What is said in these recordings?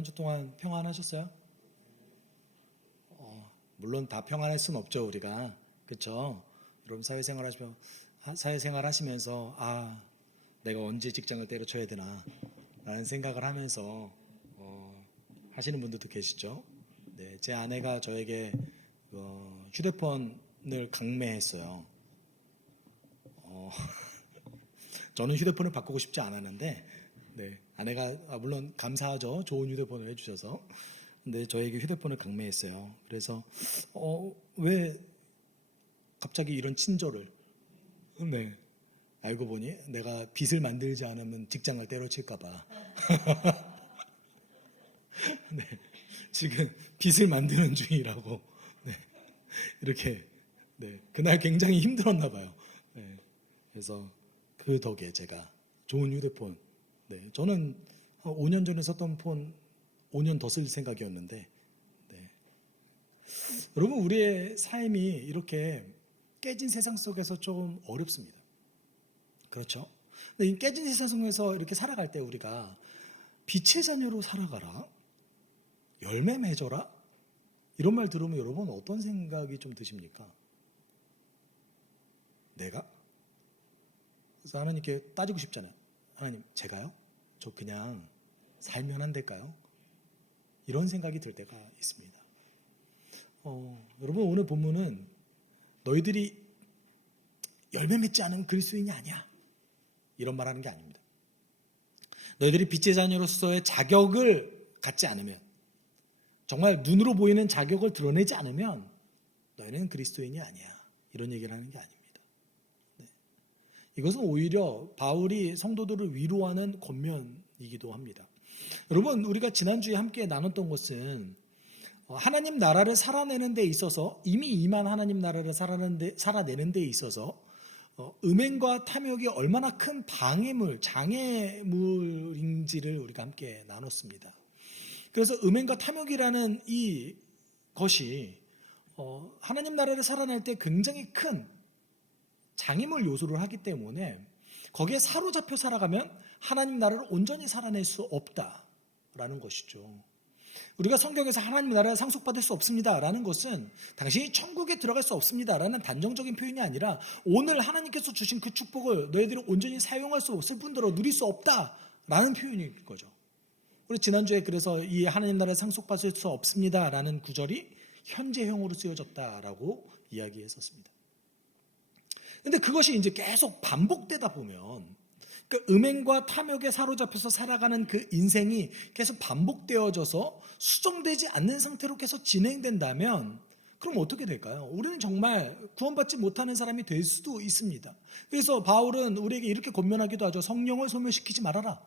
한 주 동안 평안하셨어요? 물론 다 평안할 수는 없죠, 우리가. 그렇죠? 여러분 사회생활 하시면서 내가 언제 직장을 때려쳐야 되나 라는 생각을 하면서 하시는 분들도 계시죠. 네, 제 아내가 저에게 휴대폰을 강매했어요. 저는 휴대폰을 바꾸고 싶지 않았는데, 네, 아내가 물론 감사하죠. 좋은 휴대폰을 해주셔서. 근데 저에게 휴대폰을 강매했어요. 그래서 왜 갑자기 이런 친절을? 네, 알고 보니 내가 빚을 만들지 않으면 직장을 때려칠까봐. 네, 지금 빚을 만드는 중이라고. 네, 이렇게. 네, 그날 굉장히 힘들었나 봐요. 네, 그래서 그 덕에 제가 좋은 휴대폰. 네, 저는 5년 전에 썼던 폰 5년 더 쓸 생각이었는데, 네. 여러분, 우리의 삶이 이렇게 깨진 세상 속에서 좀 어렵습니다. 그렇죠? 근데 이 깨진 세상 속에서 이렇게 살아갈 때 우리가 빛의 자녀로 살아가라, 열매 맺어라, 이런 말 들으면 여러분 어떤 생각이 좀 드십니까? 내가? 그래서 하나님께 따지고 싶잖아요. 하나님, 제가요? 저 그냥 살면 안 될까요? 이런 생각이 들 때가 있습니다. 여러분, 오늘 본문은 너희들이 열매 맺지 않은 그리스도인이 아니야, 이런 말하는 게 아닙니다. 너희들이 빛의 자녀로서의 자격을 갖지 않으면, 정말 눈으로 보이는 자격을 드러내지 않으면 너희는 그리스도인이 아니야, 이런 얘기를 하는 게 아닙니다. 네. 이것은 오히려 바울이 성도들을 위로하는 권면이기도 합니다. 여러분, 우리가 지난주에 함께 나눴던 것은 하나님 나라를 살아내는 데 있어서, 이미 임한 하나님 나라를 살아내는 데 있어서 음행과 탐욕이 얼마나 큰 방해물, 장애물인지를 우리가 함께 나눴습니다. 그래서 음행과 탐욕이라는 이 것이 하나님 나라를 살아낼 때 굉장히 큰 장애물 요소를 하기 때문에 거기에 사로잡혀 살아가면 하나님 나라를 온전히 살아낼 수 없다라는 것이죠. 우리가 성경에서 하나님 나라를 상속받을 수 없습니다라는 것은 당신이 천국에 들어갈 수 없습니다라는 단정적인 표현이 아니라 오늘 하나님께서 주신 그 축복을 너희들이 온전히 사용할 수 없을 뿐더러 누릴 수 없다라는 표현일 거죠. 우리 지난주에 그래서 이 하나님 나라를 상속받을 수 없습니다라는 구절이 현재형으로 쓰여졌다라고 이야기했었습니다. 근데 그것이 이제 계속 반복되다 보면, 그 음행과 탐욕에 사로잡혀서 살아가는 그 인생이 계속 반복되어져서 수정되지 않는 상태로 계속 진행된다면, 그럼 어떻게 될까요? 우리는 정말 구원받지 못하는 사람이 될 수도 있습니다. 그래서 바울은 우리에게 이렇게 권면하기도 하죠. 성령을 소멸시키지 말아라.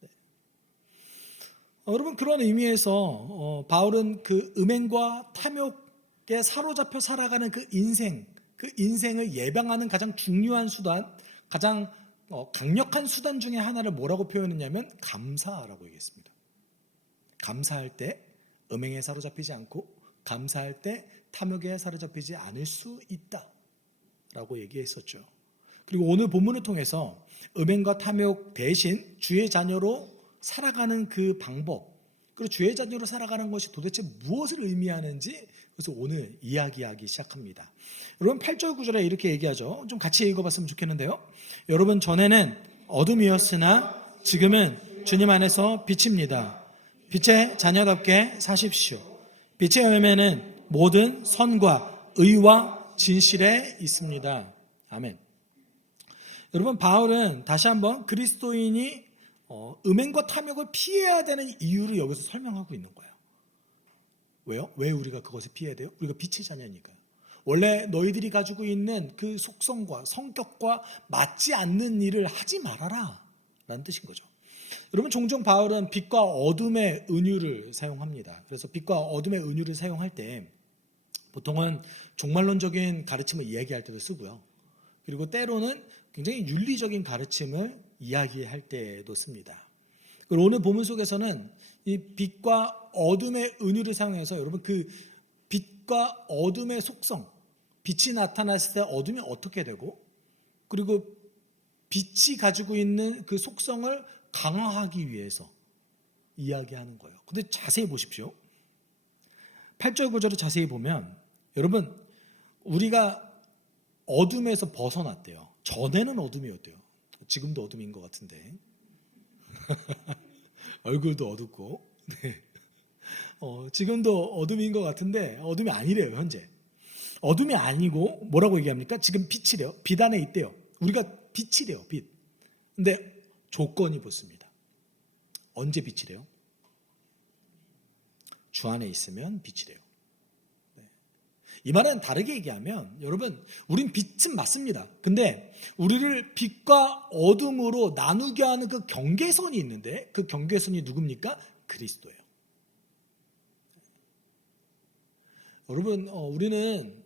네. 여러분, 그런 의미에서 바울은 그 음행과 탐욕에 사로잡혀 살아가는 그 인생을 예방하는 가장 중요한 수단, 가장 강력한 수단 중에 하나를 뭐라고 표현했냐면 감사라고 얘기했습니다. 감사할 때 음행에 사로잡히지 않고, 감사할 때 탐욕에 사로잡히지 않을 수 있다라고 얘기했었죠. 그리고 오늘 본문을 통해서 음행과 탐욕 대신 주의 자녀로 살아가는 그 방법, 그리고 주의 자녀로 살아가는 것이 도대체 무엇을 의미하는지, 그래서 오늘 이야기하기 시작합니다. 여러분, 8절 9절에 이렇게 얘기하죠. 좀 같이 읽어봤으면 좋겠는데요. 여러분, 전에는 어둠이었으나 지금은 주님 안에서 빛입니다. 빛의 자녀답게 사십시오. 빛의 열매는 모든 선과 의와 진실에 있습니다. 아멘. 여러분, 바울은 다시 한번 그리스도인이 음행과 탐욕을 피해야 되는 이유를 여기서 설명하고 있는 거예요. 왜요? 왜 우리가 그것을 피해야 돼요? 우리가 빛의 자녀니까요. 원래 너희들이 가지고 있는 그 속성과 성격과 맞지 않는 일을 하지 말아라 라는 뜻인 거죠. 여러분, 종종 바울은 빛과 어둠의 은유를 사용합니다. 그래서 빛과 어둠의 은유를 사용할 때 보통은 종말론적인 가르침을 이야기할 때도 쓰고요. 그리고 때로는 굉장히 윤리적인 가르침을 이야기할 때도 씁니다. 그리고 오늘 본문 속에서는 이 빛과 어둠의 은유를 사용해서 여러분, 그 빛과 어둠의 속성, 빛이 나타났을 때 어둠이 어떻게 되고, 그리고 빛이 가지고 있는 그 속성을 강화하기 위해서 이야기하는 거예요. 근데 자세히 보십시오. 8절 9절을 자세히 보면 여러분 우리가 어둠에서 벗어났대요. 전에는 어둠이었대요. 지금도 어둠인 것 같은데 얼굴도 어둡고 네. 지금도 어둠인 것 같은데 어둠이 아니래요. 현재 어둠이 아니고 뭐라고 얘기합니까? 지금 빛이래요. 빛 안에 있대요. 우리가 빛이래요. 빛. 근데 조건이 붙습니다. 언제 빛이래요? 주 안에 있으면 빛이래요. 네. 이 말은 다르게 얘기하면 여러분 우린 빛은 맞습니다. 근데 우리를 빛과 어둠으로 나누게 하는 그 경계선이 있는데 그 경계선이 누굽니까? 그리스도예요. 여러분 우리는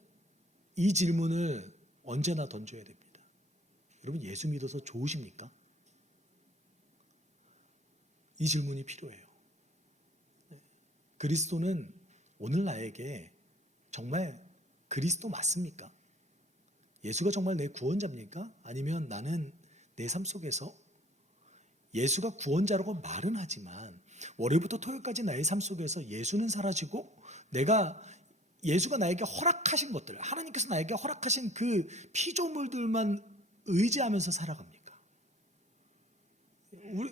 이 질문을 언제나 던져야 됩니다. 여러분 예수 믿어서 좋으십니까? 이 질문이 필요해요. 그리스도는 오늘 나에게 정말 그리스도 맞습니까? 예수가 정말 내 구원자입니까? 아니면 나는 내 삶 속에서 예수가 구원자라고 말은 하지만 월요일부터 토요일까지 나의 삶 속에서 예수는 사라지고 내가 예수가 나에게 허락하신 것들, 하나님께서 나에게 허락하신 그 피조물들만 의지하면서 살아갑니까?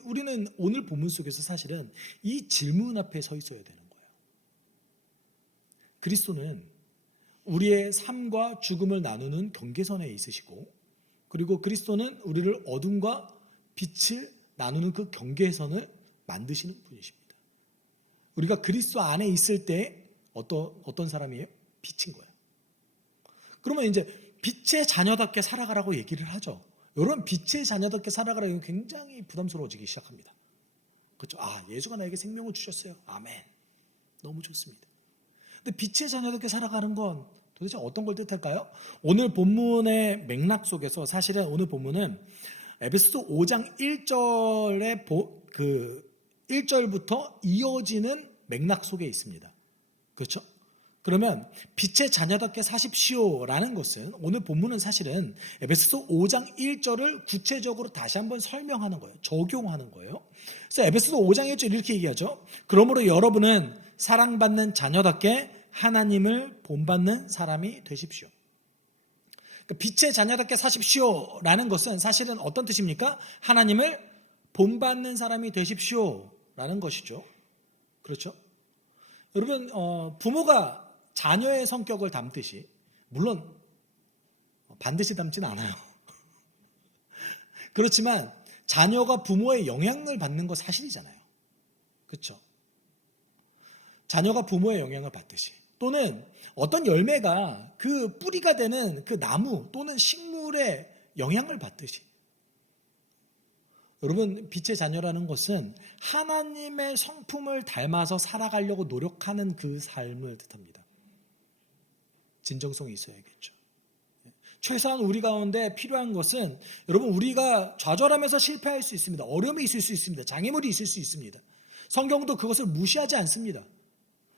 우리는 오늘 본문 속에서 사실은 이 질문 앞에 서 있어야 되는 거예요. 그리스도는 우리의 삶과 죽음을 나누는 경계선에 있으시고 그리고 그리스도는 우리를 어둠과 빛을 나누는 그 경계선을 만드시는 분이십니다. 우리가 그리스도 안에 있을 때 어떤 사람이에요? 빛인 거예요. 그러면 이제 빛의 자녀답게 살아가라고 얘기를 하죠. 여러분 빛의 자녀답게 살아가라고 굉장히 부담스러워지기 시작합니다. 그렇죠? 예수가 나에게 생명을 주셨어요. 아멘. 너무 좋습니다. 근데 빛의 자녀답게 살아가는 건 도대체 어떤 걸 뜻할까요? 오늘 본문의 맥락 속에서 사실은 오늘 본문은 에베소서 5장 1절의 1절부터 이어지는 맥락 속에 있습니다. 그렇죠? 그러면 빛의 자녀답게 사십시오라는 것은 오늘 본문은 사실은 에베소서 5장 1절을 구체적으로 다시 한번 설명하는 거예요. 적용하는 거예요. 그래서 에베소서 5장 1절 이렇게 얘기하죠. 그러므로 여러분은 사랑받는 자녀답게 하나님을 본받는 사람이 되십시오. 빛의 자녀답게 사십시오라는 것은 사실은 어떤 뜻입니까? 하나님을 본받는 사람이 되십시오라는 것이죠. 그렇죠? 여러분 부모가 자녀의 성격을 담듯이 물론 반드시 담진 않아요. 그렇지만 자녀가 부모의 영향을 받는 거 사실이잖아요. 그렇죠? 자녀가 부모의 영향을 받듯이 또는 어떤 열매가 그 뿌리가 되는 그 나무 또는 식물의 영향을 받듯이 여러분 빛의 자녀라는 것은 하나님의 성품을 닮아서 살아가려고 노력하는 그 삶을 뜻합니다. 진정성이 있어야겠죠. 최소한 우리 가운데 필요한 것은 여러분 우리가 좌절하면서 실패할 수 있습니다. 어려움이 있을 수 있습니다. 장애물이 있을 수 있습니다. 성경도 그것을 무시하지 않습니다.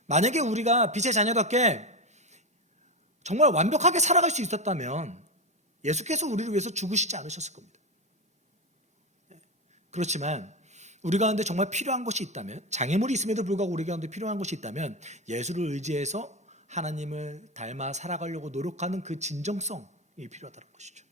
만약에 우리가 빛의 자녀답게 정말 완벽하게 살아갈 수 있었다면 예수께서 우리를 위해서 죽으시지 않으셨을 겁니다. 그렇지만 우리 가운데 정말 필요한 것이 있다면 장애물이 있음에도 불구하고 우리 가운데 필요한 것이 있다면 예수를 의지해서 하나님을 닮아 살아가려고 노력하는 그 진정성이 필요하다는 것이죠.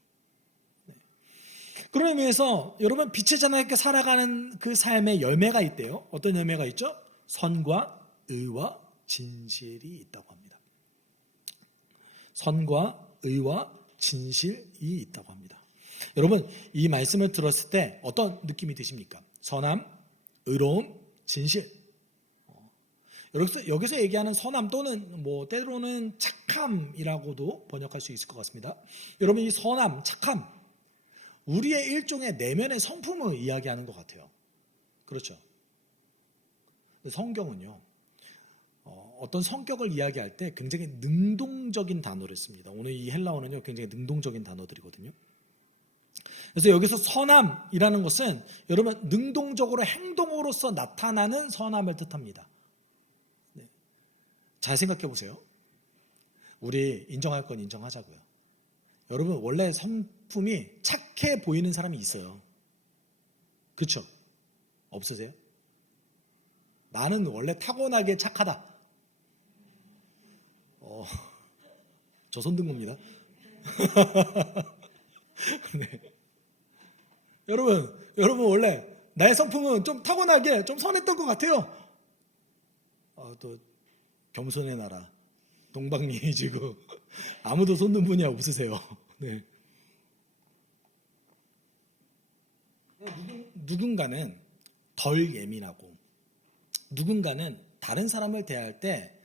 그런 의미에서 여러분 빛의 자녀답게 살아가는 그 삶의 열매가 있대요. 어떤 열매가 있죠? 선과 의와 진실이 있다고 합니다. 선과 의와 진실이 있다고 합니다. 여러분 이 말씀을 들었을 때 어떤 느낌이 드십니까? 선함, 의로움, 진실. 여기서 얘기하는 선함 또는 때로는 착함이라고도 번역할 수 있을 것 같습니다. 여러분 이 선함, 착함 우리의 일종의 내면의 성품을 이야기하는 것 같아요. 그렇죠? 성경은요 어떤 성격을 이야기할 때 굉장히 능동적인 단어를 씁니다. 오늘 이 헬라어는요 굉장히 능동적인 단어들이거든요. 그래서 여기서 선함이라는 것은 여러분 능동적으로 행동으로서 나타나는 선함을 뜻합니다. 네. 잘 생각해 보세요. 우리 인정할 건 인정하자고요. 여러분 원래 성품이 착해 보이는 사람이 있어요. 그렇죠? 없으세요? 나는 원래 타고나게 착하다. 조선등급입니다. 네. 여러분 원래 나의 성품은 좀 타고나게 좀 선했던 것 같아요. 또 겸손의 나라 동방예의지고 아무도 손든 분이 없으세요. 네. 누군가는 덜 예민하고 누군가는 다른 사람을 대할 때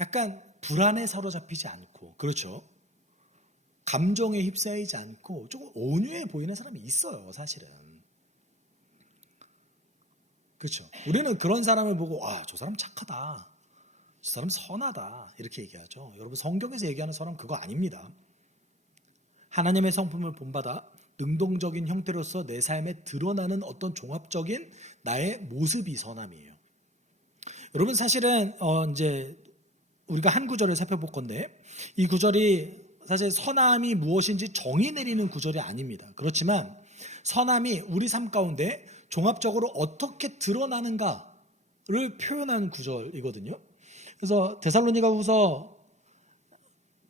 약간 불안에 사로잡히지 않고, 그렇죠? 감정에 휩싸이지 않고 조금 온유해 보이는 사람이 있어요, 사실은. 그렇죠? 우리는 그런 사람을 보고 저 사람 착하다, 저 사람 선하다 이렇게 얘기하죠. 여러분, 성경에서 얘기하는 사람 그거 아닙니다. 하나님의 성품을 본받아 능동적인 형태로서 내 삶에 드러나는 어떤 종합적인 나의 모습이 선함이에요. 여러분, 사실은 이제 우리가 한 구절을 살펴볼 건데, 이 구절이 사실 선함이 무엇인지 정의 내리는 구절이 아닙니다. 그렇지만 선함이 우리 삶 가운데 종합적으로 어떻게 드러나는가를 표현하는 구절이거든요. 그래서 데살로니가후서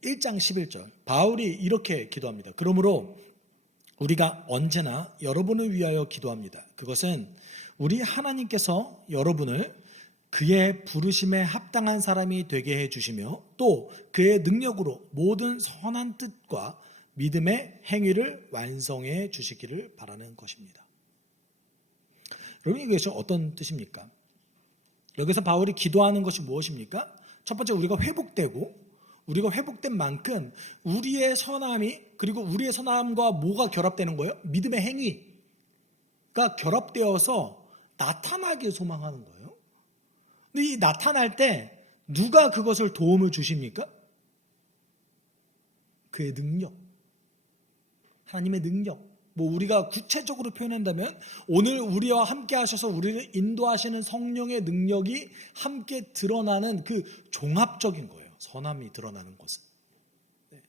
1장 11절, 바울이 이렇게 기도합니다. 그러므로 우리가 언제나 여러분을 위하여 기도합니다. 그것은 우리 하나님께서 여러분을 그의 부르심에 합당한 사람이 되게 해주시며 또 그의 능력으로 모든 선한 뜻과 믿음의 행위를 완성해 주시기를 바라는 것입니다. 여러분, 이것이 어떤 뜻입니까? 여기서 바울이 기도하는 것이 무엇입니까? 첫 번째, 우리가 회복된 만큼 우리의 선함이, 그리고 우리의 선함과 뭐가 결합되는 거예요? 믿음의 행위가 결합되어서 나타나길 소망하는 거예요. 근데 이 나타날 때 누가 그것을 도움을 주십니까? 그의 능력, 하나님의 능력. 우리가 구체적으로 표현한다면 오늘 우리와 함께 하셔서 우리를 인도하시는 성령의 능력이 함께 드러나는 그 종합적인 거예요. 선함이 드러나는 것은. 네.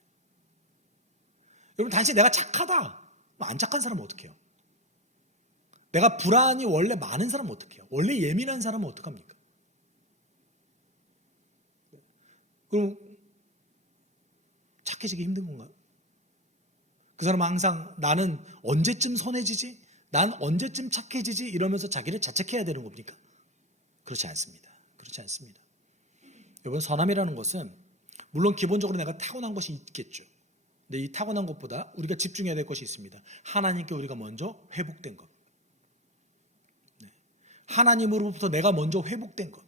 여러분, 단지 내가 착하다, 안 착한 사람은 어떡해요? 내가 불안이 원래 많은 사람은 어떡해요? 원래 예민한 사람은 어떡합니까? 그럼 착해지기 힘든 건가요? 그 사람은 항상 나는 언제쯤 선해지지? 난 언제쯤 착해지지? 이러면서 자기를 자책해야 되는 겁니까? 그렇지 않습니다. 그렇지 않습니다. 여러분, 선함이라는 것은 물론 기본적으로 내가 타고난 것이 있겠죠. 근데 이 타고난 것보다 우리가 집중해야 될 것이 있습니다. 하나님께 우리가 먼저 회복된 것. 네. 하나님으로부터 내가 먼저 회복된 것.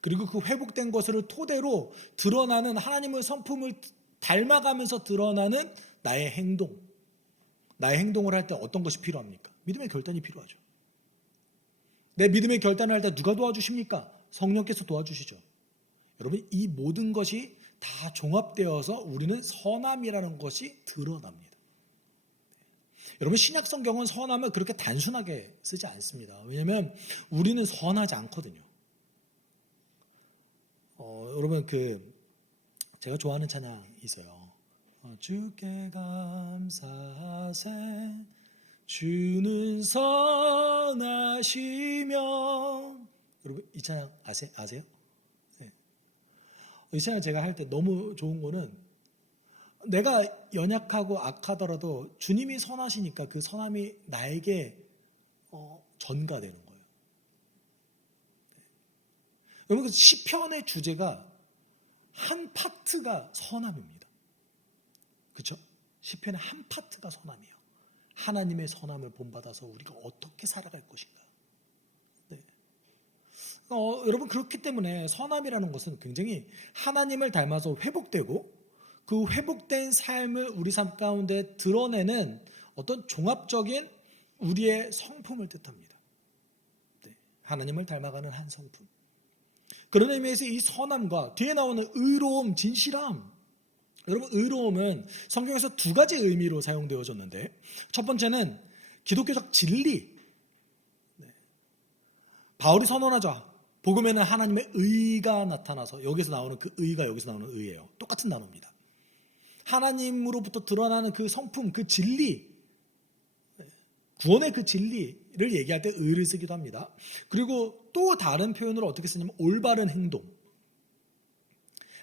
그리고 그 회복된 것을 토대로 드러나는 하나님의 성품을 닮아가면서 드러나는 나의 행동. 나의 행동을 할 때 어떤 것이 필요합니까? 믿음의 결단이 필요하죠. 내 믿음의 결단을 할 때 누가 도와주십니까? 성령께서 도와주시죠. 여러분, 이 모든 것이 다 종합되어서 우리는 선함이라는 것이 드러납니다. 여러분, 신약 성경은 선함을 그렇게 단순하게 쓰지 않습니다. 왜냐하면 우리는 선하지 않거든요. 여러분, 제가 좋아하는 찬양이 있어요. 주께 감사하세 주는 선하시며. 여러분, 이 찬양 아세요? 네. 이 찬양 제가 할 때 너무 좋은 거는 내가 연약하고 악하더라도 주님이 선하시니까 그 선함이 나에게 전가되는 거예요. 여러분, 그 시편의 주제가 한 파트가 선함입니다. 그렇죠? 시편의 한 파트가 선함이에요. 하나님의 선함을 본받아서 우리가 어떻게 살아갈 것인가. 네. 여러분, 그렇기 때문에 선함이라는 것은 굉장히 하나님을 닮아서 회복되고 그 회복된 삶을 우리 삶 가운데 드러내는 어떤 종합적인 우리의 성품을 뜻합니다. 네. 하나님을 닮아가는 한 성품. 그런 의미에서 이 선함과 뒤에 나오는 의로움, 진실함. 여러분, 의로움은 성경에서 두 가지 의미로 사용되어졌는데, 첫 번째는 기독교적 진리. 바울이 선언하자. 복음에는 하나님의 의가 나타나서, 여기서 나오는 그 의가 여기서 나오는 의예요. 똑같은 단어입니다. 하나님으로부터 드러나는 그 성품, 그 진리. 구원의 그 진리를 얘기할 때 의를 쓰기도 합니다. 그리고 또 다른 표현으로 어떻게 쓰냐면 올바른 행동.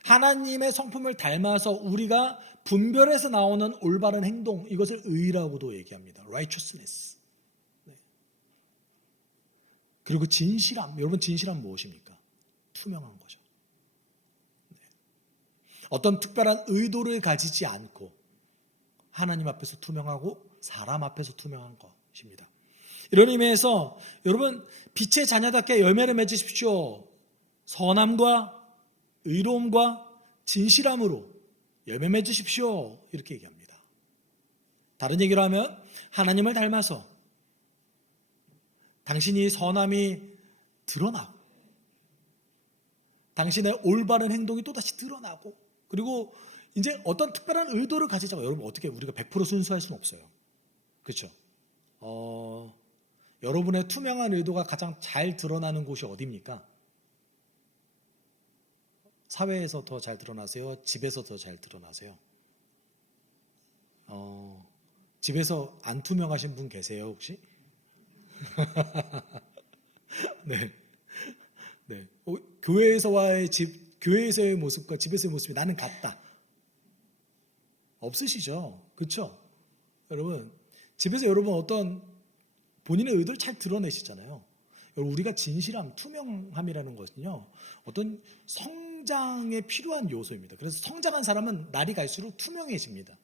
하나님의 성품을 닮아서 우리가 분별해서 나오는 올바른 행동, 이것을 의라고도 얘기합니다. righteousness. 네. 그리고 진실함. 여러분, 진실함 무엇입니까? 투명한 거죠. 네. 어떤 특별한 의도를 가지지 않고 하나님 앞에서 투명하고 사람 앞에서 투명한 것입니다. 이런 의미에서 여러분, 빛의 자녀답게 열매를 맺으십시오. 선함과 의로움과 진실함으로 열매 맺으십시오. 이렇게 얘기합니다. 다른 얘기로 하면 하나님을 닮아서 당신이 선함이 드러나고 당신의 올바른 행동이 또다시 드러나고, 그리고 이제 어떤 특별한 의도를 가지자고. 여러분, 어떻게 우리가 100% 순수할 수는 없어요. 그렇죠? 여러분의 투명한 의도가 가장 잘 드러나는 곳이 어디입니까? 사회에서 더 잘 드러나세요? 집에서 더 잘 드러나세요? 집에서 안 투명하신 분 계세요, 혹시? 네. 네. 교회에서의 모습과 집에서의 모습이 나는 같다. 없으시죠? 그렇죠? 여러분, 집에서 여러분 어떤 본인의 의도를 잘 드러내시잖아요. 여러분, 우리가 진실함, 투명함이라는 것은요, 어떤 성장에 필요한 요소입니다. 그래서 성장한 사람은 날이 갈수록 투명해집니다.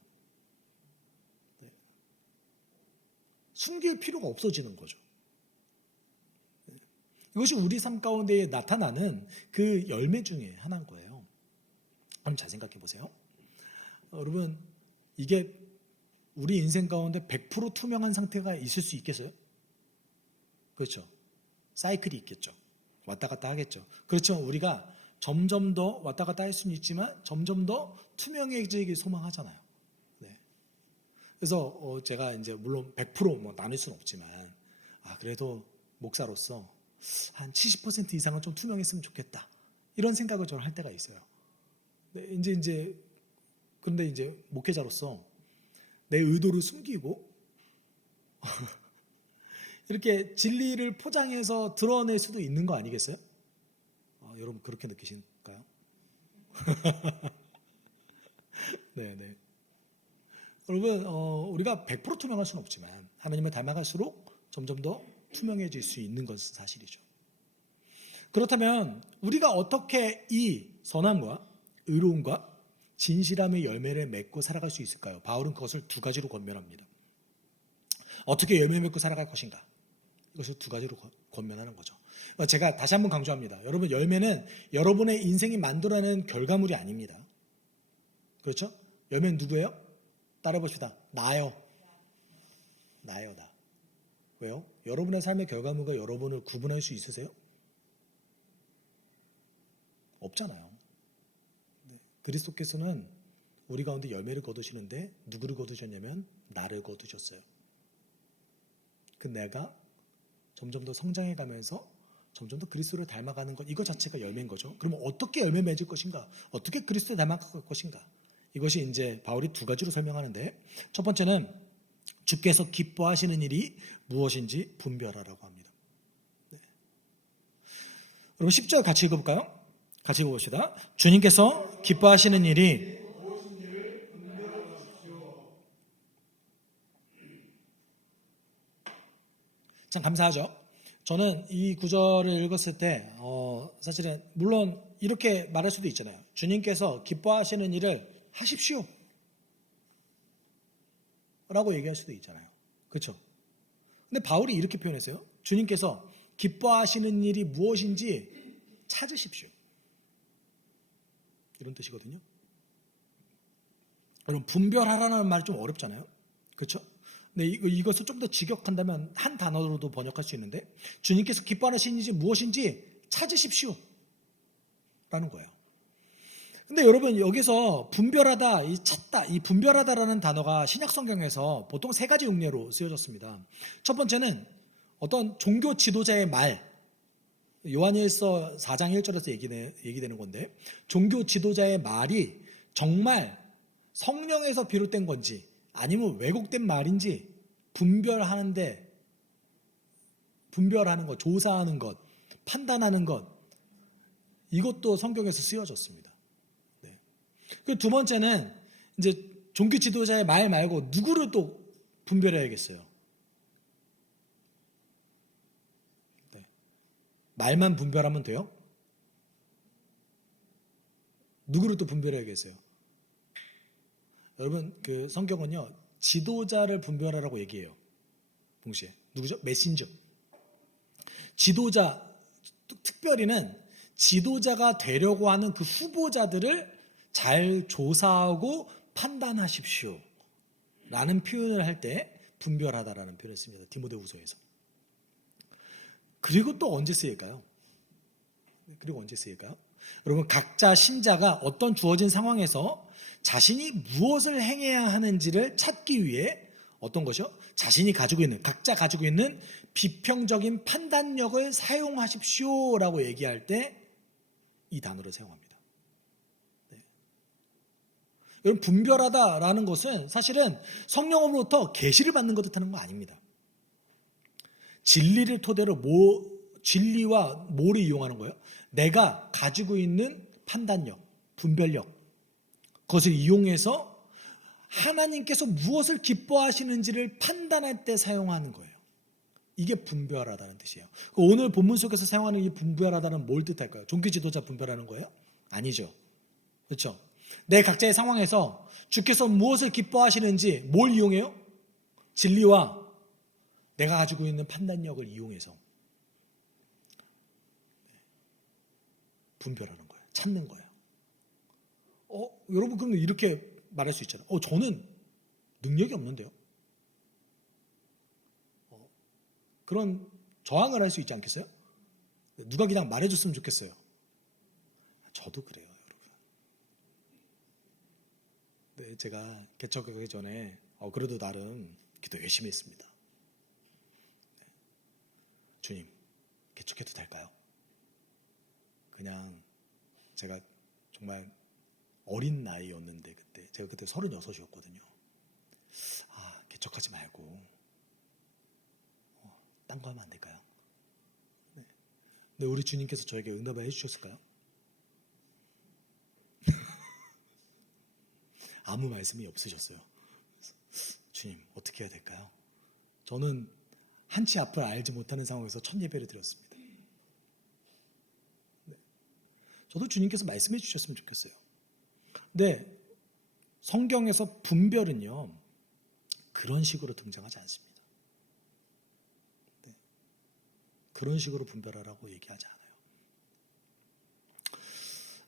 네. 숨길 필요가 없어지는 거죠. 네. 이것이 우리 삶 가운데 나타나는 그 열매 중에 하나인 거예요. 한번 잘 생각해 보세요. 여러분, 이게 우리 인생 가운데 100% 투명한 상태가 있을 수 있겠어요? 그렇죠. 사이클이 있겠죠. 왔다 갔다 하겠죠. 그렇죠. 우리가 점점 더 왔다 갔다 할 수는 있지만 점점 더 투명해지길 소망하잖아요. 네. 그래서 제가 이제 물론 100% 나눌 수는 없지만, 그래도 목사로서 한 70% 이상은 좀 투명했으면 좋겠다, 이런 생각을 저는 할 때가 있어요. 네, 그런데 이제 목회자로서 내 의도를 숨기고 이렇게 진리를 포장해서 드러낼 수도 있는 거 아니겠어요? 여러분, 그렇게 느끼실까요? 네. 여러분, 우리가 100% 투명할 수는 없지만 하나님을 닮아갈수록 점점 더 투명해질 수 있는 것은 사실이죠. 그렇다면 우리가 어떻게 이 선함과 의로움과 진실함의 열매를 맺고 살아갈 수 있을까요? 바울은 그것을 두 가지로 권면합니다. 어떻게 열매 맺고 살아갈 것인가? 이것을 두 가지로 권면하는 거죠. 제가 다시 한번 강조합니다. 여러분, 열매는 여러분의 인생이 만들어내는 결과물이 아닙니다. 그렇죠? 열매는 누구예요? 따라봅시다. 나요. 나. 왜요? 여러분의 삶의 결과물과 여러분을 구분할 수 있으세요? 없잖아요. 그리스도께서는 우리 가운데 열매를 거두시는데 누구를 거두셨냐면 나를 거두셨어요. 그 내가 점점 더 성장해 가면서 점점 더 그리스도를 닮아가는 것, 이거 자체가 열매인 거죠. 그러면 어떻게 열매 맺을 것인가? 어떻게 그리스도를 닮아갈 것인가? 이것이 이제 바울이 두 가지로 설명하는데, 첫 번째는 주께서 기뻐하시는 일이 무엇인지 분별하라고 합니다. 네. 여러분, 10절 같이 읽어볼까요? 같이 읽어봅시다. 주님께서 기뻐하시는 일이 참 감사하죠. 저는 이 구절을 읽었을 때 사실은 물론 이렇게 말할 수도 있잖아요. 주님께서 기뻐하시는 일을 하십시오 라고 얘기할 수도 있잖아요. 그렇죠? 근데 바울이 이렇게 표현했어요. 주님께서 기뻐하시는 일이 무엇인지 찾으십시오, 이런 뜻이거든요. 여러분, 분별하라는 말이 좀 어렵잖아요. 그렇죠? 근데 이것을 좀 더 직역한다면 한 단어로도 번역할 수 있는데, 주님께서 기뻐하시는 일이 무엇인지 찾으십시오 라는 거예요. 근데 여러분, 여기서 분별하다, 이 찾다, 이 분별하다라는 단어가 신약 성경에서 보통 세 가지 용례로 쓰여졌습니다. 첫 번째는 어떤 종교 지도자의 말, 요한일서 4장 1절에서 얘기되는 건데, 종교 지도자의 말이 정말 성령에서 비롯된 건지 아니면 왜곡된 말인지 분별하는 것, 조사하는 것, 판단하는 것, 이것도 성경에서 쓰여졌습니다. 네. 그 두 번째는 이제 종교 지도자의 말 말고 누구를 또 분별해야겠어요. 네. 말만 분별하면 돼요? 누구를 또 분별해야겠어요? 여러분, 그 성경은요, 지도자를 분별하라고 얘기해요. 동시에. 누구죠? 메신저. 지도자, 특별히는 지도자가 되려고 하는 그 후보자들을 잘 조사하고 판단하십시오. 라는 표현을 할 때 분별하다라는 표현을 씁니다. 디모데후서에서. 그리고 또 언제 쓰일까요? 여러분, 각자 신자가 어떤 주어진 상황에서 자신이 무엇을 행해야 하는지를 찾기 위해 어떤 것이요? 각자 가지고 있는 비평적인 판단력을 사용하십시오라고 얘기할 때 이 단어를 사용합니다. 네. 여러분, 분별하다라는 것은 사실은 성령으로부터 계시를 받는 것 뜻하는 거 아닙니다. 진리를 토대로 진리와 뭐를 이용하는 거예요? 내가 가지고 있는 판단력, 분별력, 그것을 이용해서 하나님께서 무엇을 기뻐하시는지를 판단할 때 사용하는 거예요. 이게 분별하다는 뜻이에요. 오늘 본문 속에서 사용하는 이 분별하다는 뭘 뜻할까요? 종교 지도자 분별하는 거예요? 아니죠. 그렇죠? 내 각자의 상황에서 주께서 무엇을 기뻐하시는지 뭘 이용해요? 진리와 내가 가지고 있는 판단력을 이용해서 분별하는 거예요. 찾는 거예요. 여러분, 그럼 이렇게 말할 수 있잖아요. 저는 능력이 없는데요. 그런 저항을 할 수 있지 않겠어요? 누가 그냥 말해줬으면 좋겠어요. 저도 그래요, 여러분. 네, 제가 개척하기 전에 그래도 나름 기도 열심히 했습니다. 네. 주님, 개척해도 될까요? 그냥 제가 정말 어린 나이였는데 제가 그때 36이었거든요. 개척하지 말고 딴 거 하면 안 될까요? 네. 근데 우리 주님께서 저에게 응답을 해주셨을까요? 아무 말씀이 없으셨어요. 주님, 어떻게 해야 될까요? 저는 한치 앞을 알지 못하는 상황에서 첫 예배를 드렸습니다. 네. 저도 주님께서 말씀해 주셨으면 좋겠어요. 근데 성경에서 분별은요, 그런 식으로 등장하지 않습니다. 네. 그런 식으로 분별하라고 얘기하지 않아요.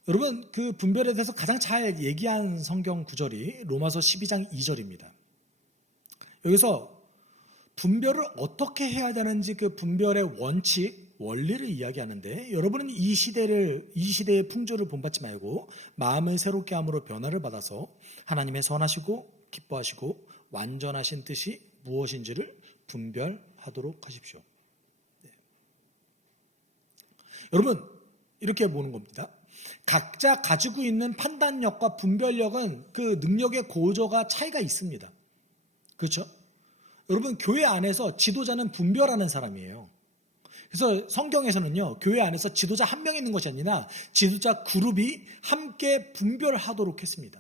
여러분, 그 분별에 대해서 가장 잘 얘기한 성경 구절이 로마서 12장 2절입니다. 여기서 분별을 어떻게 해야 되는지 그 분별의 원칙, 원리를 이야기하는데, 여러분은 이 시대의 풍조를 본받지 말고 마음을 새롭게 함으로 변화를 받아서 하나님의 선하시고 기뻐하시고 완전하신 뜻이 무엇인지를 분별하도록 하십시오. 네. 여러분, 이렇게 보는 겁니다. 각자 가지고 있는 판단력과 분별력은 그 능력의 고조가 차이가 있습니다. 그렇죠? 여러분, 교회 안에서 지도자는 분별하는 사람이에요. 그래서 성경에서는요, 교회 안에서 지도자 한 명 있는 것이 아니라 지도자 그룹이 함께 분별하도록 했습니다.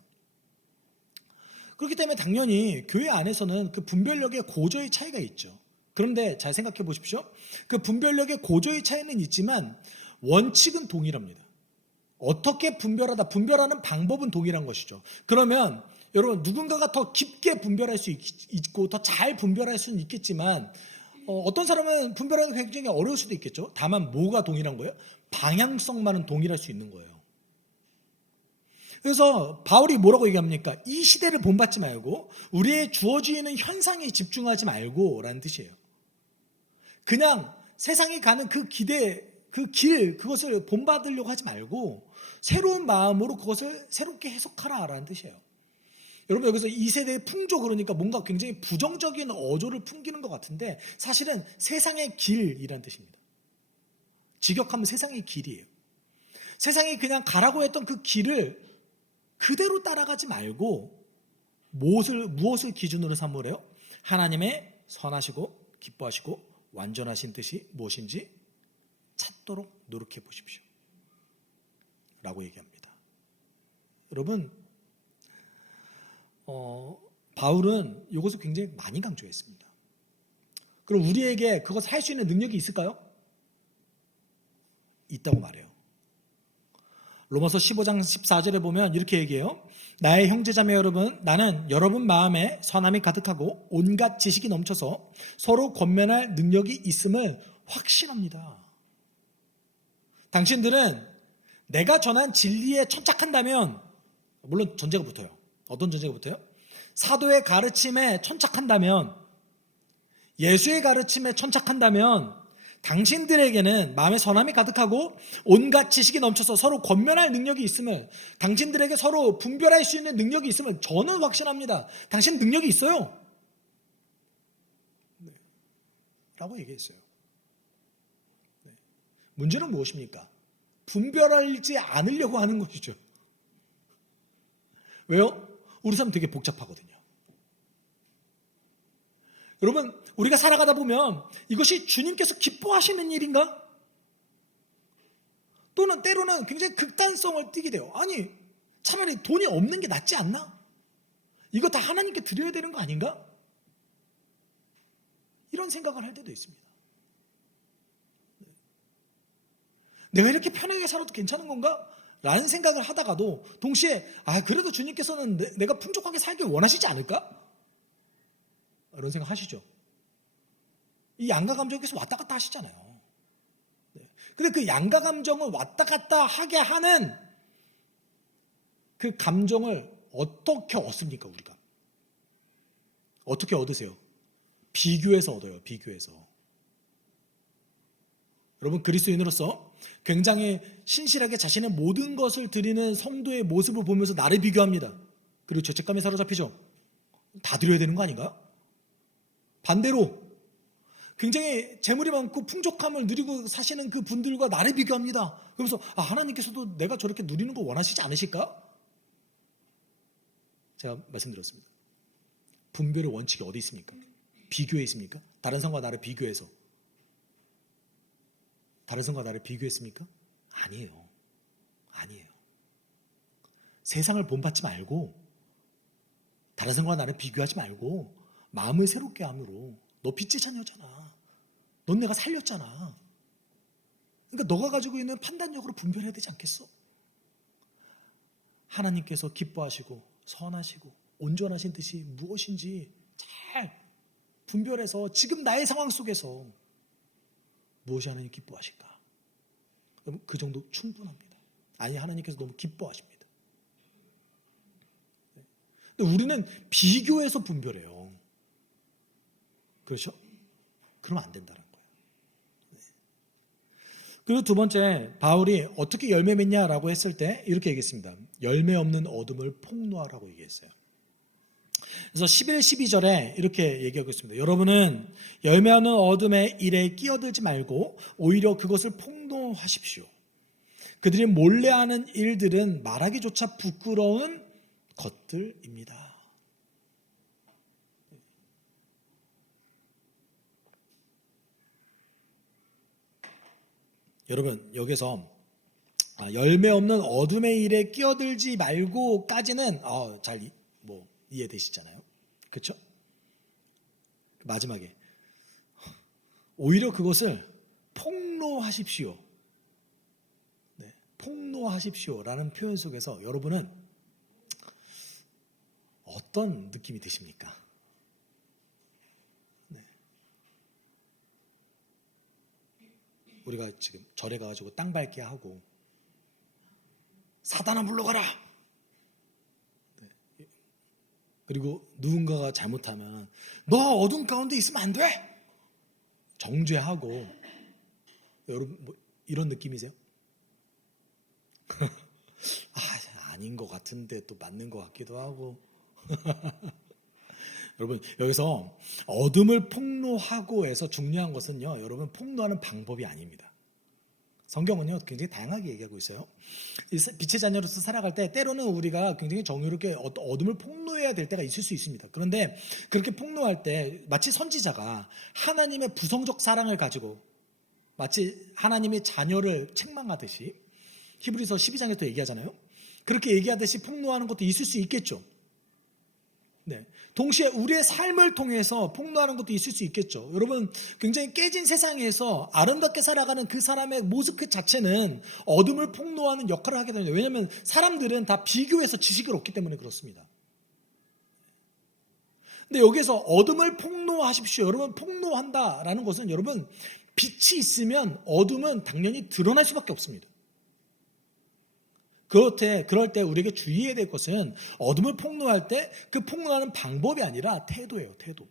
그렇기 때문에 당연히 교회 안에서는 그 분별력의 고조의 차이가 있죠. 그런데 잘 생각해 보십시오. 그 분별력의 고조의 차이는 있지만 원칙은 동일합니다. 어떻게 분별하는 방법은 동일한 것이죠. 그러면 여러분, 누군가가 더 깊게 분별할 수 있고 더 잘 분별할 수는 있겠지만 어떤 사람은 분별하는 게 굉장히 어려울 수도 있겠죠. 다만 뭐가 동일한 거예요? 방향성만은 동일할 수 있는 거예요. 그래서 바울이 뭐라고 얘기합니까? 이 시대를 본받지 말고 우리의 주어지는 현상에 집중하지 말고 라는 뜻이에요. 그냥 세상이 가는 그 길, 그것을 본받으려고 하지 말고 새로운 마음으로 그것을 새롭게 해석하라 라는 뜻이에요. 여러분, 여기서 이 세대의 풍조, 그러니까 뭔가 굉장히 부정적인 어조를 풍기는 것 같은데 사실은 세상의 길이라는 뜻입니다. 직역하면 세상의 길이에요. 세상이 그냥 가라고 했던 그 길을 그대로 따라가지 말고 무엇을 기준으로 삼으래요? 하나님의 선하시고 기뻐하시고 완전하신 뜻이 무엇인지 찾도록 노력해 보십시오. 라고 얘기합니다. 여러분, 바울은 이것을 굉장히 많이 강조했습니다. 그럼 우리에게 그것을 할 수 있는 능력이 있을까요? 있다고 말해요. 로마서 15장 14절에 보면 이렇게 얘기해요. 나의 형제자매 여러분, 나는 여러분 마음에 선함이 가득하고 온갖 지식이 넘쳐서 서로 권면할 능력이 있음을 확신합니다. 당신들은 내가 전한 진리에 천착한다면, 물론 전제가 붙어요. 어떤 전제가 붙어요? 사도의 가르침에 천착한다면, 예수의 가르침에 천착한다면 당신들에게는 마음에 선함이 가득하고 온갖 지식이 넘쳐서 서로 권면할 능력이 있음을, 당신들에게 서로 분별할 수 있는 능력이 있음을 저는 확신합니다. 당신 능력이 있어요. 네. 라고 얘기했어요. 네. 문제는 무엇입니까? 분별하지 않으려고 하는 것이죠. 왜요? 우리 삶 되게 복잡하거든요. 여러분, 우리가 살아가다 보면 이것이 주님께서 기뻐하시는 일인가? 또는 때로는 굉장히 극단성을 띠게 돼요. 아니, 차라리 돈이 없는 게 낫지 않나? 이거 다 하나님께 드려야 되는 거 아닌가? 이런 생각을 할 때도 있습니다. 내가 이렇게 편하게 살아도 괜찮은 건가? 라는 생각을 하다가도 동시에 그래도 주님께서는 내가 풍족하게 살길 원하시지 않을까? 이런 생각 하시죠? 이 양가 감정이 계속 왔다 갔다 하시잖아요. 근데 그 양가 감정을 왔다 갔다 하게 하는 그 감정을 어떻게 얻습니까, 우리가? 어떻게 얻으세요? 비교해서 얻어요, 비교해서. 여러분, 그리스도인으로서 굉장히 신실하게 자신의 모든 것을 드리는 성도의 모습을 보면서 나를 비교합니다. 그리고 죄책감에 사로잡히죠. 다 드려야 되는 거 아닌가? 반대로 굉장히 재물이 많고 풍족함을 누리고 사시는 그 분들과 나를 비교합니다. 그러면서 하나님께서도 내가 저렇게 누리는 거 원하시지 않으실까? 제가 말씀드렸습니다. 분별의 원칙이 어디 있습니까? 비교에 있습니까? 다른 사람과 나를 비교해서. 다른 사람과 나를 비교했습니까? 아니에요. 아니에요. 세상을 본받지 말고, 다른 사람과 나를 비교하지 말고 마음을 새롭게 함으로, 너 빛의 자녀잖아. 넌 내가 살렸잖아. 그러니까 너가 가지고 있는 판단력으로 분별해야 되지 않겠어? 하나님께서 기뻐하시고 선하시고 온전하신 뜻이 무엇인지 잘 분별해서 지금 나의 상황 속에서 무엇이 하나님 기뻐하실까? 그 정도 충분합니다. 아니, 하나님께서 너무 기뻐하십니다. 근데 우리는 비교해서 분별해요. 그렇죠? 그러면 안 된다는 거예요. 그리고 두 번째, 바울이 어떻게 열매 맺냐라고 했을 때 이렇게 얘기했습니다. 열매 없는 어둠을 폭로하라고 얘기했어요. 그래서 11, 12절에 이렇게 얘기하고 있습니다. 여러분은 열매 없는 어둠의 일에 끼어들지 말고 오히려 그것을 폭로하십시오. 그들이 몰래 하는 일들은 말하기조차 부끄러운 것들입니다. 여러분, 여기서 열매 없는 어둠의 일에 끼어들지 말고까지는 잘 이해되시잖아요. 그렇죠? 마지막에 오히려 그것을 폭로하십시오. 네, 폭로하십시오라는 표현 속에서 여러분은 어떤 느낌이 드십니까? 우리가 지금 절에 가가지고 땅 밟게 하고 사단아 물러가라. 네. 그리고 누군가가 잘못하면 너 어둠 가운데 있으면 안 돼. 정죄하고. 여러분 이런 느낌이세요? 아닌 것 같은데 또 맞는 것 같기도 하고. 여러분, 여기서 어둠을 폭로하고 해서 중요한 것은요, 여러분, 폭로하는 방법이 아닙니다. 성경은요 굉장히 다양하게 얘기하고 있어요. 이 빛의 자녀로서 살아갈 때 때로는 우리가 굉장히 정의롭게 어둠을 폭로해야 될 때가 있을 수 있습니다. 그런데 그렇게 폭로할 때 마치 선지자가 하나님의 부성적 사랑을 가지고 마치 하나님의 자녀를 책망하듯이 히브리서 12장에서 얘기하잖아요. 그렇게 얘기하듯이 폭로하는 것도 있을 수 있겠죠. 네. 동시에 우리의 삶을 통해서 폭로하는 것도 있을 수 있겠죠. 여러분, 굉장히 깨진 세상에서 아름답게 살아가는 그 사람의 모습 그 자체는 어둠을 폭로하는 역할을 하게 됩니다. 왜냐하면 사람들은 다 비교해서 지식을 얻기 때문에 그렇습니다. 근데 여기서 어둠을 폭로하십시오. 여러분, 폭로한다라는 것은 여러분, 빛이 있으면 어둠은 당연히 드러날 수밖에 없습니다. 그럴 때 우리에게 주의해야 될 것은 어둠을 폭로할 때 그 폭로하는 방법이 아니라 태도예요. 태도.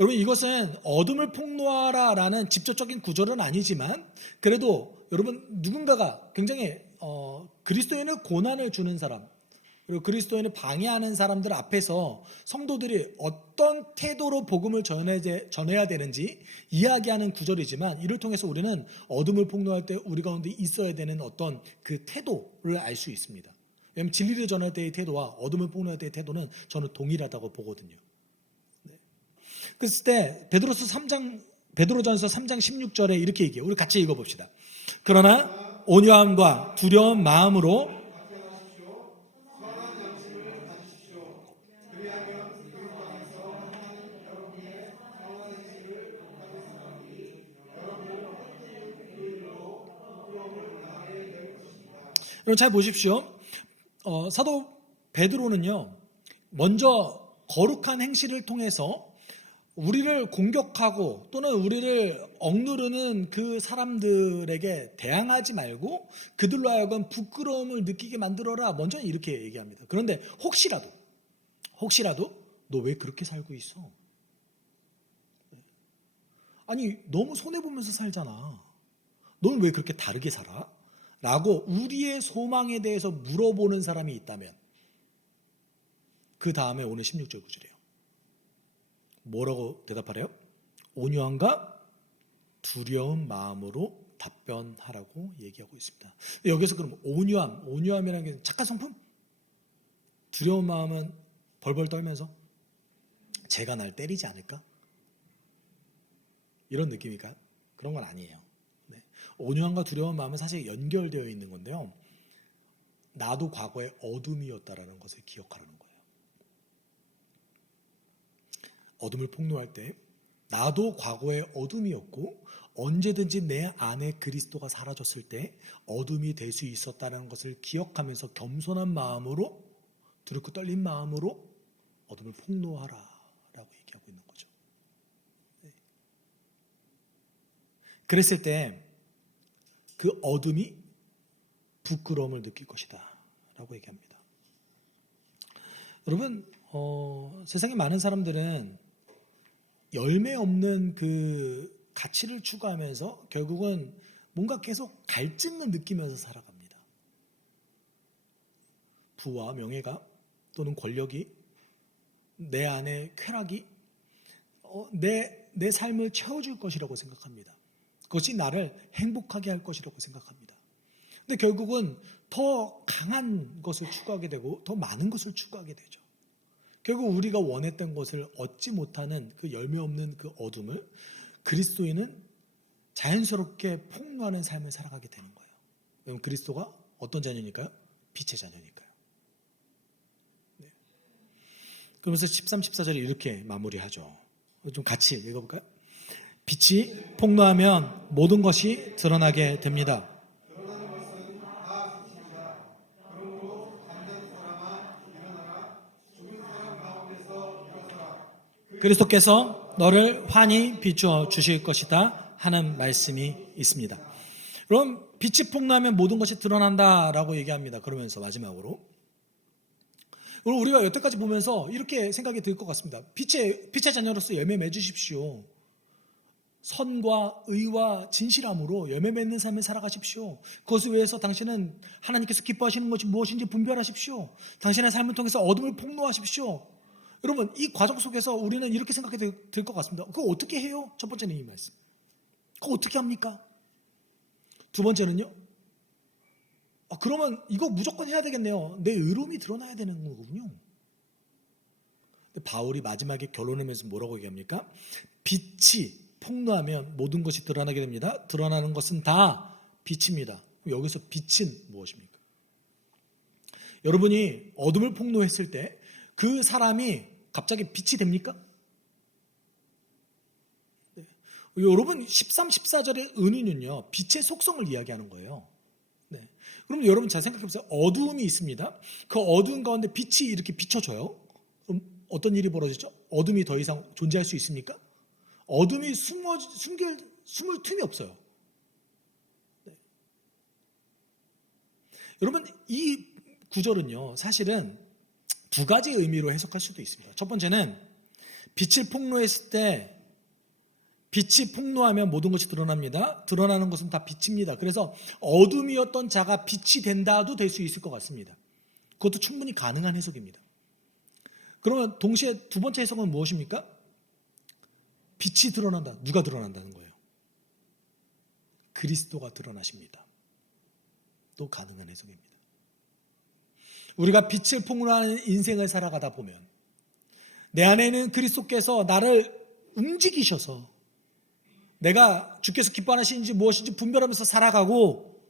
여러분, 이것은 어둠을 폭로하라라는 직접적인 구절은 아니지만 그래도 여러분 누군가가 굉장히 그리스도인의 고난을 주는 사람 그리고 그리스도인을 방해하는 사람들 앞에서 성도들이 어떤 태도로 복음을 전해야 되는지 이야기하는 구절이지만 이를 통해서 우리는 어둠을 폭로할 때 우리 가운데 있어야 되는 어떤 그 태도를 알 수 있습니다. 왜냐하면 진리를 전할 때의 태도와 어둠을 폭로할 때의 태도는 저는 동일하다고 보거든요. 네. 그랬을 때 베드로전서 3장 16절에 이렇게 얘기해요. 우리 같이 읽어봅시다. 그러나 온유함과 두려운 마음으로 여러분 잘 보십시오. 사도 베드로는요, 먼저 거룩한 행실을 통해서 우리를 공격하고 또는 우리를 억누르는 그 사람들에게 대항하지 말고 그들로 하여금 부끄러움을 느끼게 만들어라. 먼저 이렇게 얘기합니다. 그런데 혹시라도 너 왜 그렇게 살고 있어? 아니 너무 손해보면서 살잖아. 너는 왜 그렇게 다르게 살아? 라고 우리의 소망에 대해서 물어보는 사람이 있다면 그 다음에 오늘 16절 구절이에요. 뭐라고 대답하래요? 온유함과 두려운 마음으로 답변하라고 얘기하고 있습니다. 여기서 그럼 온유함이라는 게 착한 성품? 두려운 마음은 벌벌 떨면서 제가 날 때리지 않을까? 이런 느낌일까? 그런 건 아니에요. 온유함과 두려운 마음은 사실 연결되어 있는 건데요. 나도 과거에 어둠이었다라는 것을 기억하라는 거예요. 어둠을 폭로할 때 나도 과거에 어둠이었고 언제든지 내 안에 그리스도가 사라졌을 때 어둠이 될 수 있었다는 것을 기억하면서 겸손한 마음으로 두렵고 떨린 마음으로 어둠을 폭로하라라고 얘기하고 있는 거죠. 그랬을 때 그 어둠이 부끄러움을 느낄 것이다 라고 얘기합니다. 여러분 세상에 많은 사람들은 열매 없는 그 가치를 추구하면서 결국은 뭔가 계속 갈증을 느끼면서 살아갑니다. 부와 명예가 또는 권력이 내 안에 쾌락이 내 삶을 채워줄 것이라고 생각합니다. 그것이 나를 행복하게 할 것이라고 생각합니다. 근데 결국은 더 강한 것을 추구하게 되고 더 많은 것을 추구하게 되죠. 결국 우리가 원했던 것을 얻지 못하는 그 열매 없는 그 어둠을 그리스도인은 자연스럽게 폭로하는 삶을 살아가게 되는 거예요. 왜냐하면 그리스도가 어떤 자녀니까요? 빛의 자녀니까요. 네. 그러면서 13, 14절에 이렇게 마무리하죠. 좀 같이 읽어볼까요? 빛이 폭로하면 모든 것이 드러나게 됩니다. 그리스도께서 너를 환히 비추어 주실 것이다 하는 말씀이 있습니다. 그럼 빛이 폭로하면 모든 것이 드러난다라고 얘기합니다. 그러면서 마지막으로 우리가 여태까지 보면서 이렇게 생각이 들 것 같습니다. 빛의 자녀로서 열매 맺으십시오. 선과 의와 진실함으로 열매 맺는 삶을 살아가십시오. 그것을 위해서 당신은 하나님께서 기뻐하시는 것이 무엇인지 분별하십시오. 당신의 삶을 통해서 어둠을 폭로하십시오. 여러분 이 과정 속에서 우리는 이렇게 생각이 들 것 같습니다. 그거 어떻게 해요? 첫 번째는 이 말씀. 그거 어떻게 합니까? 두 번째는요. 그러면 이거 무조건 해야 되겠네요. 내 의로움이 드러나야 되는 거군요. 바울이 마지막에 결론하면서 뭐라고 얘기합니까? 빛이 폭로하면 모든 것이 드러나게 됩니다. 드러나는 것은 다 빛입니다. 여기서 빛은 무엇입니까? 여러분이 어둠을 폭로했을 때 그 사람이 갑자기 빛이 됩니까? 네. 여러분 13, 14절의 은은은요, 빛의 속성을 이야기하는 거예요. 네. 그럼 여러분 잘 생각해보세요. 어두움이 있습니다. 그 어두운 가운데 빛이 이렇게 비춰져요. 그럼 어떤 일이 벌어지죠? 어둠이 더 이상 존재할 수 있습니까? 어둠이 숨을 틈이 없어요. 네. 여러분 이 구절은요, 사실은 두 가지 의미로 해석할 수도 있습니다. 첫 번째는 빛을 폭로했을 때 빛이 폭로하면 모든 것이 드러납니다. 드러나는 것은 다 빛입니다. 그래서 어둠이었던 자가 빛이 된다도 될 수 있을 것 같습니다. 그것도 충분히 가능한 해석입니다. 그러면 동시에 두 번째 해석은 무엇입니까? 빛이 드러난다. 누가 드러난다는 거예요? 그리스도가 드러나십니다. 또 가능한 해석입니다. 우리가 빛을 폭로하는 인생을 살아가다 보면 내 안에는 그리스도께서 나를 움직이셔서 내가 주께서 기뻐하시는지 무엇인지 분별하면서 살아가고,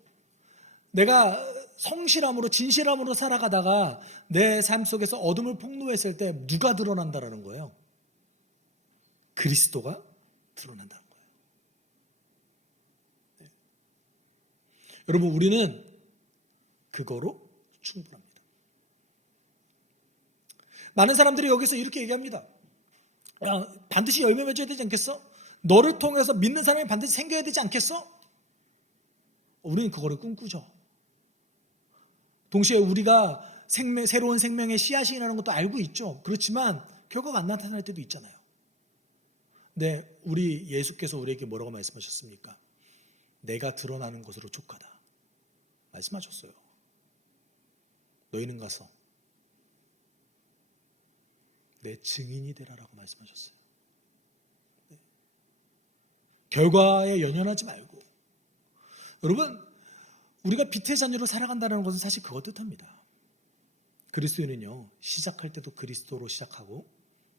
내가 성실함으로 진실함으로 살아가다가 내 삶 속에서 어둠을 폭로했을 때 누가 드러난다라는 거예요? 그리스도가 드러난다는 거예요. 네. 여러분 우리는 그거로 충분합니다. 많은 사람들이 여기서 이렇게 얘기합니다. 반드시 열매 맺어야 되지 않겠어? 너를 통해서 믿는 사람이 반드시 생겨야 되지 않겠어? 우리는 그거를 꿈꾸죠. 동시에 우리가 새로운 생명의 씨앗이라는 것도 알고 있죠. 그렇지만 결과가 안 나타날 때도 있잖아요. 근데 우리 예수께서 우리에게 뭐라고 말씀하셨습니까? 내가 드러나는 것으로 족하다 말씀하셨어요. 너희는 가서 내 증인이 되라라고 말씀하셨어요. 네. 결과에 연연하지 말고, 여러분 우리가 빛의 자녀로 살아간다는 것은 사실 그것 뜻합니다. 그리스도인은요, 시작할 때도 그리스도로 시작하고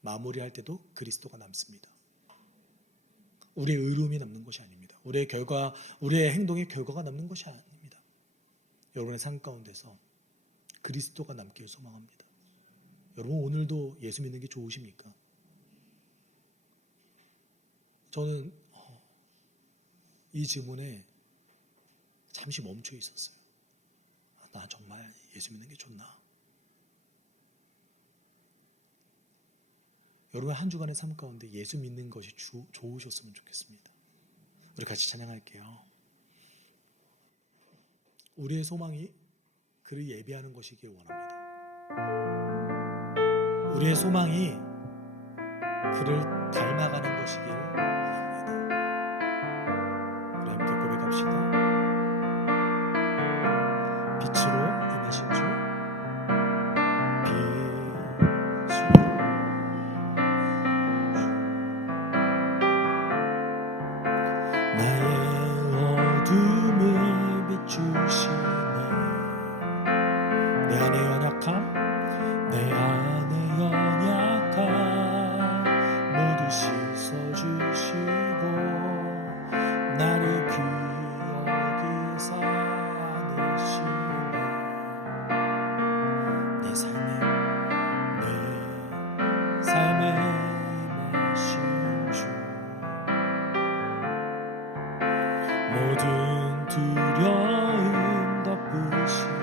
마무리할 때도 그리스도가 남습니다. 우리의 의로움이 남는 것이 아닙니다. 우리의 행동의 결과가 남는 것이 아닙니다. 여러분의 삶 가운데서 그리스도가 남길 소망합니다. 여러분 오늘도 예수 믿는 게 좋으십니까? 저는 이 질문에 잠시 멈춰 있었어요. 나 정말 예수 믿는 게 좋나? 여러분 한 주간의 삶 가운데 예수 믿는 것이 좋으셨으면 좋겠습니다. 우리 같이 찬양할게요. 우리의 소망이 그를 예배하는 것이길 원합니다. 우리의 소망이 그를 닮아가는 것이길 원합니다. 우리 함께 고백합시다. 빛으로 임하신 주, 나의 어둠을 비추시네. 내 안에 연약함, 내 안에 연약함 모두 씻어주시고 나를 귀하게 사느시네. 내 삶에 임하신 주, 모든 두려움 덮으시네.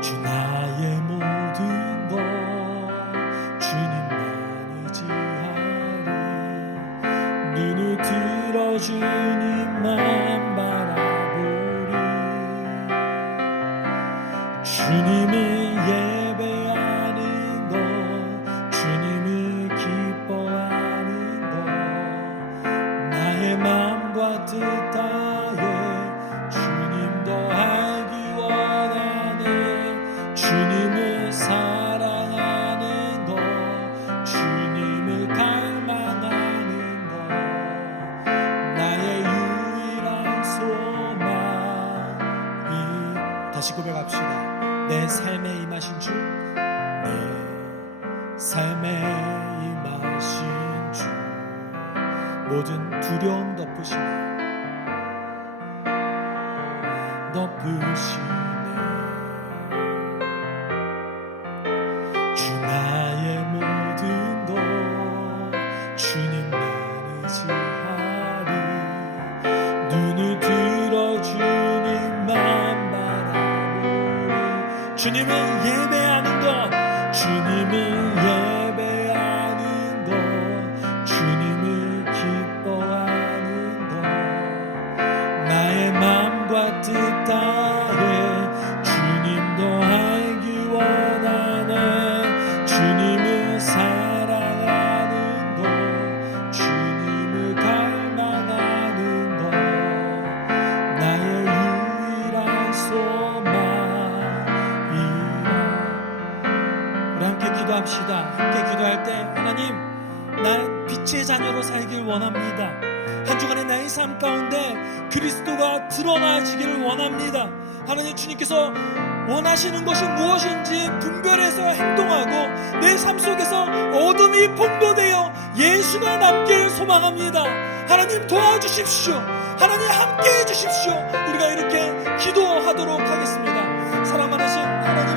주 나의 모든 것 주님만 의지하리. 눈을 들어 주님만 바라보리. 주님을 예배하는 것, 주님을 기뻐하는 것, 나의 마음과 뜻 다해 주님 더 알기 원하네. 주님을 사랑하는 것, 주님을 갈망하는 것, 기도합시다. 내 삶에 임하신 주, 내 삶에 임하신 주, 모든 두려움 덮으시네. 주 나의 모든 것 주님만 의지하리. 눈을 들어 주님만 바라보리. 주님을 예배하는 것, 주님을 예배하는 것, 주님을 기뻐하는 것, 나의 마음과 뜻 다해 주님도 알기 원하네. 주님을 사랑하는 것, 주님을 갈망하는 것, 나의 유일한 소망이라. 우리 함께 기도합시다. 함께 기도할 때, 하나님, 난 빛의 자녀로 살길 원합니다. 한 주간의 나의 삶 가운데 그리스도가 드러나지기를 원합니다. 하나님, 주님께서 원하시는 것이 무엇인지 분별해서 행동하고 내 삶 속에서 어둠이 봉도되어 예수가 남길 소망합니다. 하나님, 도와주십시오. 하나님, 함께해 주십시오. 우리가 이렇게 기도하도록 하겠습니다. 사랑 많으신 하나님